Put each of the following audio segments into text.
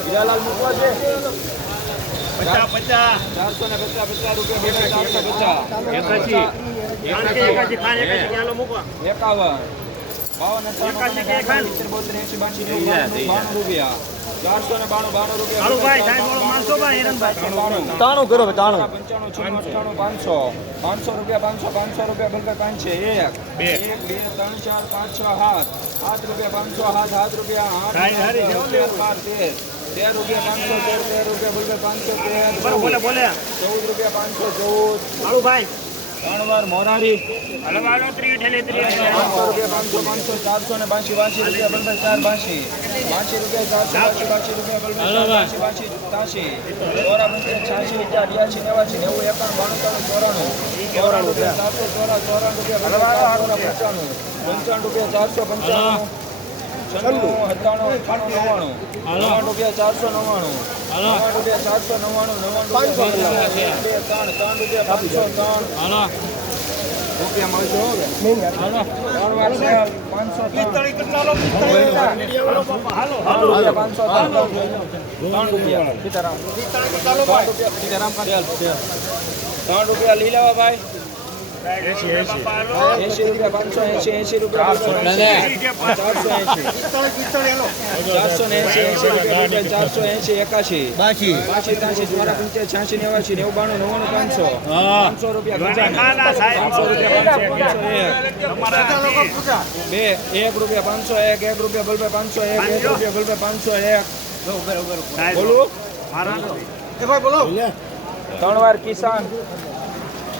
હીરાલાલ મૂકવા છે પચાસ પચાસ ચારસો ને પચાસ પચાસ રૂપિયા પચાસ એકાવન તાણું કરો તાણું પંચાણું છન્નું પાંચસો પાંચસો રૂપિયા પાંચસો પાંચસો રૂપિયા બલકે પાંચ છે એક બે. એક બે ત્રણ ચાર પાંચ છ સાત સાત રૂપિયા પાંચસો હાથ સાત રૂપિયા આઠ. બાર તેર તેર રૂપિયા પાંચસો તેર તેર રૂપિયા બલકે પાંચસો તેર બોલો બોલે બોલે ચૌદ રૂપિયા પાંચસો ચૌદ ભાઈ ત્રણ વાર મોરારી પાંચસો ચારસો ને બાસી બાસી રૂપિયા બલકે ચાર બાસી. બાસી રૂપિયા ચારસો બાસી રૂપિયા ચાર બાસી બાસી તાસી ચોરા પંચે છ્યાસી અગિયાર અઠ્યાસી નેવાસી નેવું એકાણું બાણું ત્રણ ચોરાણું. ચોરાણું રૂપિયા. સાતસો ચોરા ચોરાણું રૂપિયા પંચાણું પંચાણું. રૂપિયા ચારસો પંચાણું. છન્નું સત્તાણું અઠ્ઠાણું નવ્વાણું. નવ્વાણું રૂપિયા ચારસો નવ્વાણું. ચારસો નવ્વાણું નવ્વાણું પાંચસો ત્રણ ત્રણ રૂપિયા પાંચસો ત્રણ રૂપિયા મળશે પાંચસો પાંચસો ત્રણ. રૂપિયા. સીતારામ. સીતારામ. ત્રણ રૂપિયા લઈ લેવા ભાઈ એસી રૂપિયા પાંચસો એસી એસી રૂપિયા ચારસો એસી ચારસો ને એસી એસી રૂપિયા રૂપિયા ચારસો એસી એકાશી. બાકી પાછી ત્યાંસી ચોરા પંચાયત છ્યાસી નેવાસી નેવું બાણું નવ્વાણું પાંચસો. પાંચસો રૂપિયા પાંચસો રૂપિયા પાંચસો એક. બે એક રૂપિયા પાંચસો એક એક રૂપિયા બલબે પાંચસો એક એક રૂપિયા બલબે પાંચસો એક. બોલું. ત્રણ વાર કિસાન.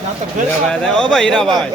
હીરાભાઈ. ઓ ભાઈ હીરાભાઈ.